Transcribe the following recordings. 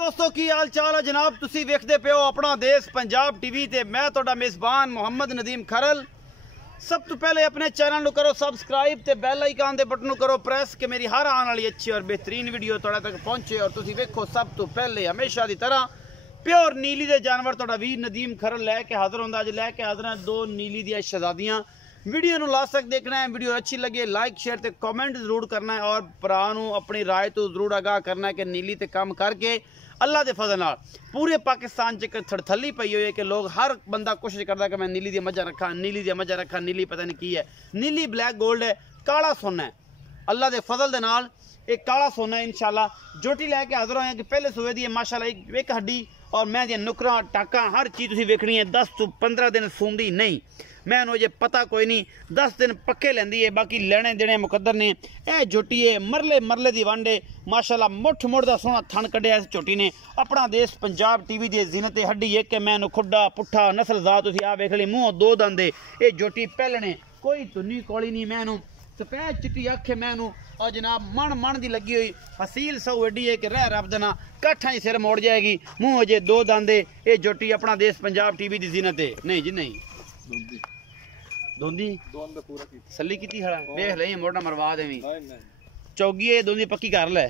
दोस्तों की हाल चाल है जनाब। तुसी वेखदे पे हो अपना देश पंजाब टीवी ते मैं तोड़ा मेज़बान मोहम्मद नदीम खरल। सब तो पहले अपने चैनल को करो सब्सक्राइब ते बेल आइकन दे बटन करो प्रेस कि मेरी हर आने वाली अच्छी और बेहतरीन वीडियो तोड़ा तक पहुंचे। और तुसी वेखो सब तो पहले हमेशा की तरह प्योर नीली दे जानवर तोड़ा वीर नदीम खरल लैके हाजिर होंदा। अज लैके हाजिर हैं दो नीली दी शहजादियां। वीडियो नूं लास्ट तक देखना है। वीडियो अच्छी लगे लाइक शेयर ते कमेंट जरूर करना है और भरा नूं अपनी राय तो जरूर आगाह करना है कि नीली ते काम करके अल्लाह के फजल नाल पूरे पाकिस्तान च एक थड़थली पई हुई है कि लोग हर बंदा कोशिश करता है कि मैं नीली दी मझा रखा, नीली दी मझा रखा। नीली पता नहीं की है, नीली ब्लैक गोल्ड है, काला सोना है। अल्लाह के फजल दे नाल एक काला सोना है इंशाल्लाह। जोटी लैके हाजिर होए कि पहले सूबे दी माशाल्लाह एक हड्डी और मैं दी नुकरा टाका हर चीज़ तुसीं वेखनी है। 10 तो 15 दिन सूंदी नहीं, मैं अजे पता कोई नहीं, 10 दिन पक्के लेंदी है। बाकी लेने देने मुकद्दर ने। यह झोटी है मरले मरले दी वंड है माशाल्लाह। मुठ मुठ दा सोहना थन कढ़िया इस झोटी ने। अपना देश पंजाब टीवी दी जीनत हड्डी एक मैं खुड्डा पुट्ठा नस्ल जात तुसीं आ वेख ली मूँह दो दंद। ये झोटी पहलने कोई धुनी कौली नहीं, मैं सफेद चिट्टी अख मैं और जनाब मन मन दी लगी हुई हसील सौ एडी है कि रह रब देना काठा ही सिर मोड़ जाएगी। मुँह अजे दो दंद। ये झोटी अपना देश पंजाब टीवी की जीनत है। नहीं जी नहीं दोंदी सली की वेख ले मोटा मरवा देवी चौगी है दोंदी पक्की कर ले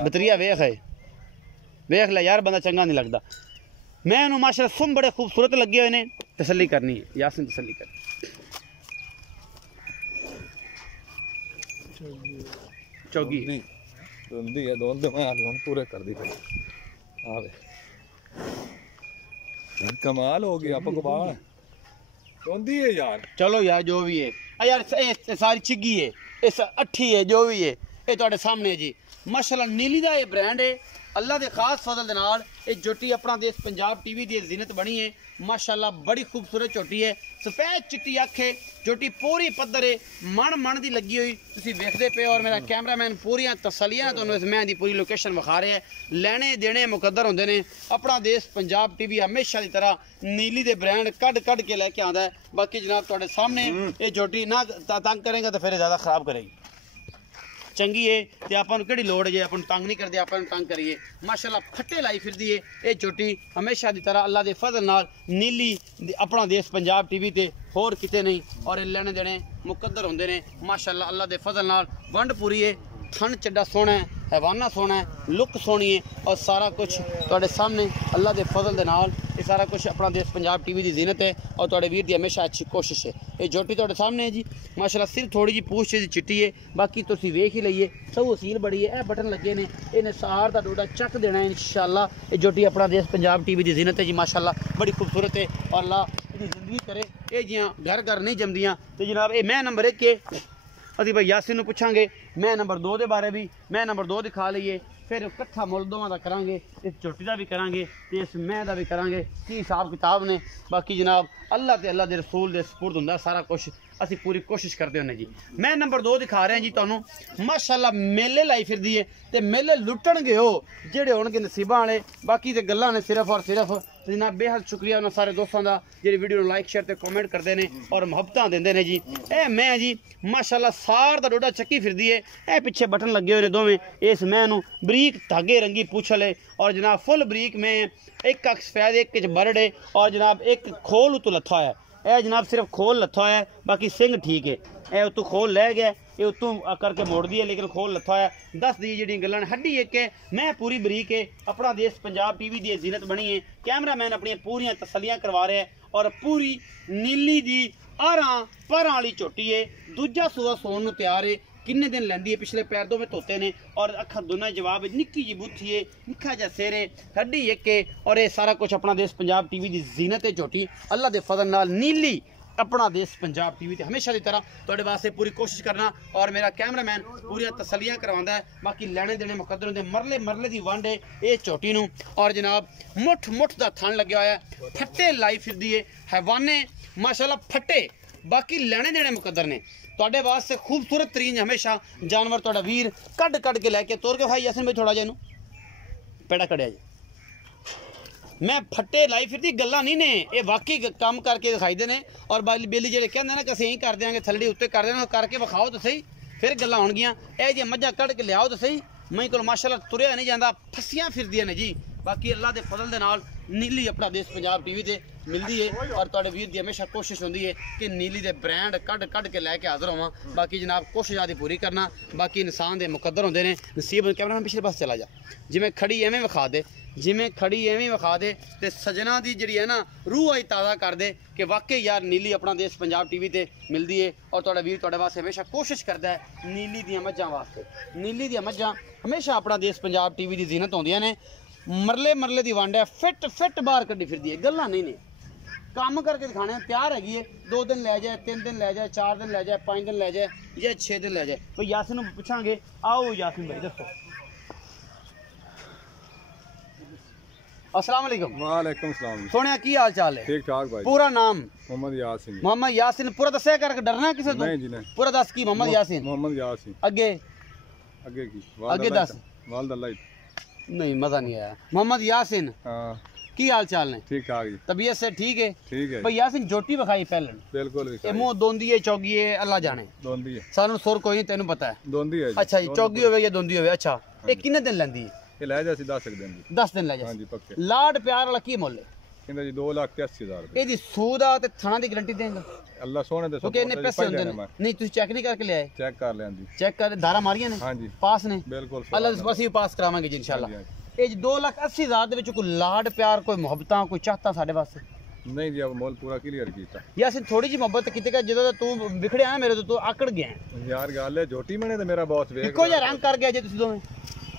बतरिया वेख है वेख ले यार बंदा चंगा नहीं लगता। मैं उन्होंने माशाल्लाह सुम बड़े खूबसूरत लगे हुए ने। तसल्ली करनी है यासिन तसल्ली कर चौगी दोंदी है दोंद मैं पूरे कर दी आवे कमाल हो गया पकवान दोंदी है यार। चलो यार जो भी है यार सारी चिग्गी है इस अठी है जो भी है ये तुहाडे सामने है जी माशाल्लाह। नीली दा ये ब्रांड है अल्लाह के खास फजल दे नाल ये झोटी अपना देश पंजाब टीवी दी जीनत बनी है माशाल्लाह। बड़ी खूबसूरत झोटी है सफेद चिट्टी अख है झोटी पूरी पद्धर है मन मन दी लगी हुई तुसीं वेखदे पे। और मेरा कैमरामैन पूरियां तसलियां तुहानूं इस मैं दी पूरी लोकेशन विखा रहे हैं। लेने देने मुकद्दर होंदे ने। अपना देश पंजाब टीवी हमेशा की तरह नीली दे ब्रांड कढ़ कढ़ के लैके आंदा है। बाकी जनाब तुहाडे सामने ये झोटी ना तंग करेंगे तो फिर ज़्यादा खराब करेगी। चंगी है तो आपन केड़ी लोड़ है जे अपन तंग नहीं करते अपन तंग करिए माशाल्लाह। फट्टे लाई फिरदी है ये झोटी हमेशा की तरह अल्लाह के फजल नाल नीली अपना देश पंजाब टीवी ते होर किते नहीं। और लेने देने मुकद्दर होंदे ने माशाल्लाह। अल्लाह के फजल नाल वंड पूरी है थन चड्डा सोहना है हैवाना सोहना है लुक सोहनी है और सारा कुछ तुहाडे सामने अल्लाह के फजल दे नाल ये सारा कुछ अपना देश पंजाब टीवी की जीनत है। और तुहाडे वीर की हमेशा अच्छी कोशिश है। ये झोटी तुहाडे सामने है जी माशाल्लाह। सिर्फ थोड़ी जी पूछ दी चिट्टी है बाकी तुसीं वेख ही लईए सब असील बड़ी है। बटन लगे ने इन्हें सार का डोडा चक देना है इंशाल्लाह। ये झोटी अपना देश पंजाब टीवी की जीनत है जी माशाल्लाह। बड़ी खूबसूरत है और अल्लाह जिंदगी करे ये जियां घर घर नहीं जमदियां। तो जनाब ये मैं नंबर 1 है अभी भाई यासिन पूछांगे मैं नंबर 2 के बारे भी मैं नंबर 2 दिखा लीए फिर कट्ठा मुल दोवां दा करांगे इस झोटी का भी करांगे तो इस मैं का भी करांगे की हिसाब किताब ने। बाकी जनाब अल्लाह ते अल्लाह के रसूल के सपुर्द हुंदा सारा कुछ असी पूरी कोशिश करते होने जी। मैं नंबर 2 दिखा रहे हैं जी तुहानूं माशाल्लाह। मेले लाई फिरदी है तो मेले लुटणगे हो जेड़े होणगे नसीबां वाले। बाकी तो गल्लां ने सिर्फ और सिर्फ जनाब बेहद शुक्रिया उन्होंने सारे दोस्तों का जो वीडियो लाइक शेयर ते कमेंट करते हैं और मुहब्बतां देंदे ने जी। ए मैं जी माशाल्लाह सार दा डोडा चक्की फिरदी है। ए पिछे बटन लगे हुए ने दोवें इस मैं नूं बरीक धागे रंगी पूछल है और जनाब फुल बरीक में एक अख सफेद एक बरड़ है और जनाब एक खोल उतों लथा है। यह जनाब सिर्फ खोल लथा है बाकी सिंह ठीक है। यह उतों खोल लै गया ये उतों करके मोड़ दी है लेकिन खोल लथा है। दस दी जी गल्लां हड्डी एक है मैं पूरी बरीक है। अपना देश पंजाब टीवी की जीनत बनी है। कैमरामैन अपनी पूरियां तसलियां करवा रहे हैं और पूरी नीली दी 18 12 वाली झोटी है। दूजा सूआ सोन नूं तैयार है। किन्ने दिन लैंदी है पिछले पैर दो में धोते ने और अखा दोनों जवाब निक्की जी बुथी है निक्का जा सिर है हड्डी एक है। और ये सारा कुछ अपना देश पंजाब टीवी की जीनत है झोटी अल्लाह के फजल नाल नीली अपना देश पंजाब टीवी ते हमेशा की तरह तुहाडे वास्ते पूरी कोशिश करना। और मेरा कैमरामैन पूरी तसलियां करवांदा है। बाकी लेने देने मुकद्दर होंदे मरले मरले की वंड है ये झोटी नूं। और जनाब मुठ मुठ का थन लगे हुआ है फट्टे लाई फिरदी है हैवाने माशाल्लाह फट्टे। बाकी लेने देने मुकद्दर ने तुहाडे वास्ते खूबसूरत तरीन हमेशा जानवर तुहाडा वीर कढ़ कढ़ के लैके तोड़ के भाई यासिन भाई थोड़ा जिहा पेड़ा कढ़िया जी। मैं फट्टे लाई फिरती गल्लां नहीं ने ये वाकई काम करके दिखाई ने। और बेली जेडे कहते ना कि असीं कर देंगे थल्लड़ी उत्ते कर देना करके विखाओ तो सही फिर गल्लां होणगियां। ये जी मझां कढ़ के लियाओ तो सही मैं को माशाअल्लाह तुरिया नहीं जाता, फसियां फिरदियां ने जी। बाकी अल्लाह के फजल दे नाल नीली अपना देश पंजाब टीवी ते मिलती है और तुहाडे वीर दी हमेशा कोशिश होंदी है कि नीली दे ब्रांड कढ़ के लैके हाज़र होवां। बाकी जनाब कोशिश आदि पूरी करना, बाकी इंसान दे मुकद्दर होंदे ने, नसीब। कैमरा पिछले पास चला जा, जिवें खड़ी एवें विखा दे, जिमें खड़ी एवें विखा दे ते सजना दी जिहड़ी है ना रूह आई ताज़ा कर दे कि वाकई यार नीली अपना देश पंजाब टीवी ते मिलती है। और तुहाडा वीर तुहाडे वास्ते हमेशा कोशिश करता है नीली दी मझां वास्ते। नीली दी मझां हमेशा अपना देश पंजाब टीवी की जीनत होंदियां ने। मरले दी वंड है, फिट बाहर कड्डी फिरदी है, गल्लां नहीं ने, काम करके दिखाने तैयार हैगी है। 2 दिन लै जाए, 3 दिन लै जाए, 4 दिन लै जाए, 5 दिन लै जाए या 6 दिन लै जाए। भाई यासिन पूछांगे, आओ यासिन भाई दसो। अस्सलाम वालेकुम। वालेकुम सलाम। सोनिया की हाल चाल है? ठीक ठाक भाई। पूरा नाम? मोहम्मद यासिन। मोहम्मद यासिन पूरा दस्या करके डरना किसे तो? नहीं जी नहीं। पूरा दस की मोहम्मद यासिन। मोहम्मद यासिन। अगे की आगे दस। वालद अल्लाह नहीं मजा नहीं आया। मोहम्मद यासिन, हां की हाल चाल ने? ठीक ठाक जी। तबीयत से ठीक है? ठीक है भाई यासिन जोटी विखाई पहले बिल्कुल ये मुंह दोंदी है चौगी है अल्लाह जाने। दोंदी है सानू सुर कोई नहीं, तेनू पता है। दोंदी है जी। अच्छा जी, चौगी होवे या दोंदी होवे। अच्छा ये कितने दिन लेंदी है? ये ले जा सी 10 दिन जी। 10 दिन ले जा। हां जी पक्के। लाड प्यार वाला की मुੱਲ है? कहंदा जी 2,80,000 रुपए। ਇਹਦੀ ਸੂਦ ਆ ਤੇ ਥਣਾ ਦੀ ਗਾਰੰਟੀ ਦੇਂਗਾ? अल्लाह सोने दे ਕਿਉਂਕਿ ਇਹਨੇ ਪੈਸੇ ਹੁੰਦੇ ਨੇ। ਨਹੀਂ ਤੁਸੀਂ ਚੈੱਕ ਨਹੀਂ ਕਰਕੇ ਲਿਆਏ? चेक कर लें जी। ਚੈੱਕ ਕਰ ਧਾਰਾ ਮਾਰੀਆਂ ਨੇ? हां जी ਪਾਸ ਨੇ? बिल्कुल। ਅੱਲਾ ਦੇ ਪਾਸੇ ਪਾਸ ਕਰਾਵਾਂਗੇ ਜੀ ਇਨਸ਼ਾਅੱਲਾ। हाँ ਇਹ 2,80,000 ਦੇ ਵਿੱਚ ਕੋਈ ਲਾਡ ਪਿਆਰ ਕੋਈ ਮੁਹੱਬਤਾਂ ਕੋਈ ਚਾਹਤਾ ਸਾਡੇ ਵਾਸਤੇ? नहीं जी अब मोल पूरा क्लियर कीता ਯਾ ਅਸੀਂ ਥੋੜੀ ਜਿਹੀ ਮੁਹੱਬਤ ਕੀਤੀ ਕਿ ਜਦੋਂ ਤੂੰ ਵਿਖੜਿਆ ਨਾ ਮੇਰੇ ਤੋਂ ਤੂੰ ਆਕੜ ਗਿਆ यार गल है झोटी मने ते मेरा बॉस वेख ਇੱਕੋ ਜਿਹਾ ਰੰਗ ਕਰ ਗਿਆ ਜੇ ਤੁਸੀਂ ਦੋਵੇਂ।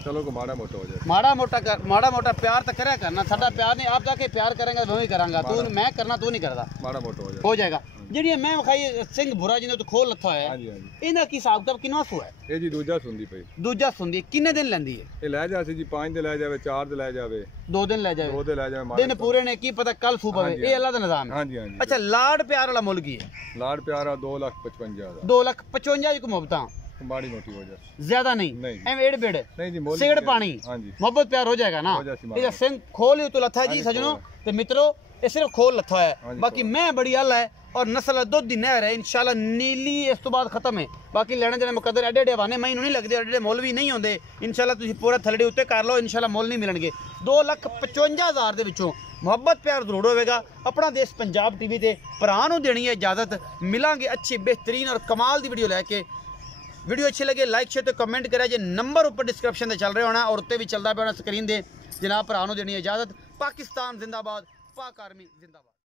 चलो को माड़ा मोटा हो जाए। माड़ा मोटा प्यार तो करा करना, साडा प्यार नहीं, आप जाके प्यार करेंगे वो ही करांगा। तू मैं करना तू नहीं करदा, माड़ा मोटा हो जाए। हो जाएगा। ਜਿਹੜੀ ਮੈਂ ਵਿਖਾਈ ਸਿੰਘ ਬੁਰਾ ਜਿਹਨੇ ਤੋਂ ਖੋਲ ਲੱਥਾ ਹੋਇਆ हाँ जी हाँ जी। ਇਹਨਾਂ ਕੀ ਹਿਸਾਬ ਕਿਤਾਬ ਕਿੰਨਾ ਸੂ ਹੈ? ये जी दूजा सुनदी पई। ਦੂਜਾ ਸੁਣਦੀ ਕਿੰਨੇ ਦਿਨ ਲੈਂਦੀ ਹੈ? ये ले जा सी जी 5 दे ले जावे, 4 दे ले जावे, 2 ਦਿਨ ਲੈ ਜਾਵੇ, 2 दे ले जावे। ਦਿਨ ਪੂਰੇ ਨੇ ਕੀ ਪਤਾ ਕੱਲ ਸੂ ਪਵੇ। ਇਹ ਅੱਲਾ ਦਾ ਨਿਜ਼ਾਮ ਹੈ। हाँ जी हाँ जी। ਅੱਛਾ ਲਾਡ ਪਿਆਰ ਵਾਲਾ ਮੁੱਲ ਕੀ ਹੈ? लाड प्यारा 2,55,000। 2,55,000 ਦੀ ਮੁਹੱਬਤਾਂ माड़ी मोटी हो जाए। ज्यादा नहीं, नहीं। एम एड़ बेड़ नहीं जी मोल सिगड़ पानी हाँ जी मोहब्बत प्यार हो जाएगा ना। हो जासी ये सिंह खोल तो लथा है जी सजनों ते मित्रों, ये सिर्फ खोल लथा है। हाँ जी, बाकी मैं बड़ी अल है और नस्ल दुध दी नहर है इंशाल्लाह। नीली इस तो बाद खत्म है। बाकी लेने देने मुकद्दर एडे एडे वाने मैनू नहीं लगते, एडे मोल भी नहीं होंगे इंशाल्लाह। तुसीं पूरा थलड़े उत्ते कर लो इंशाल्लाह, मोल नहीं मिलणगे। 2,55,000 दे विचों मुहब्बत प्यार जरूर होगा। अपना देश पंजाब टीवी ते भरा नूं देनी है इजाजत। मिलांगे अच्छी बेहतरीन और कमाल दी वीडियो लैके। वीडियो अच्छी लगे लाइक शेयर तो कमेंट करें जे। नंबर ऊपर डिस्क्रिप्शन चल रहे होना और उत्ते भी चलता पे होना स्क्रीन दे। जनाब भरा नूं देनी है इजाजत। पाकिस्तान जिंदाबाद, पाक आर्मी जिंदाबाद।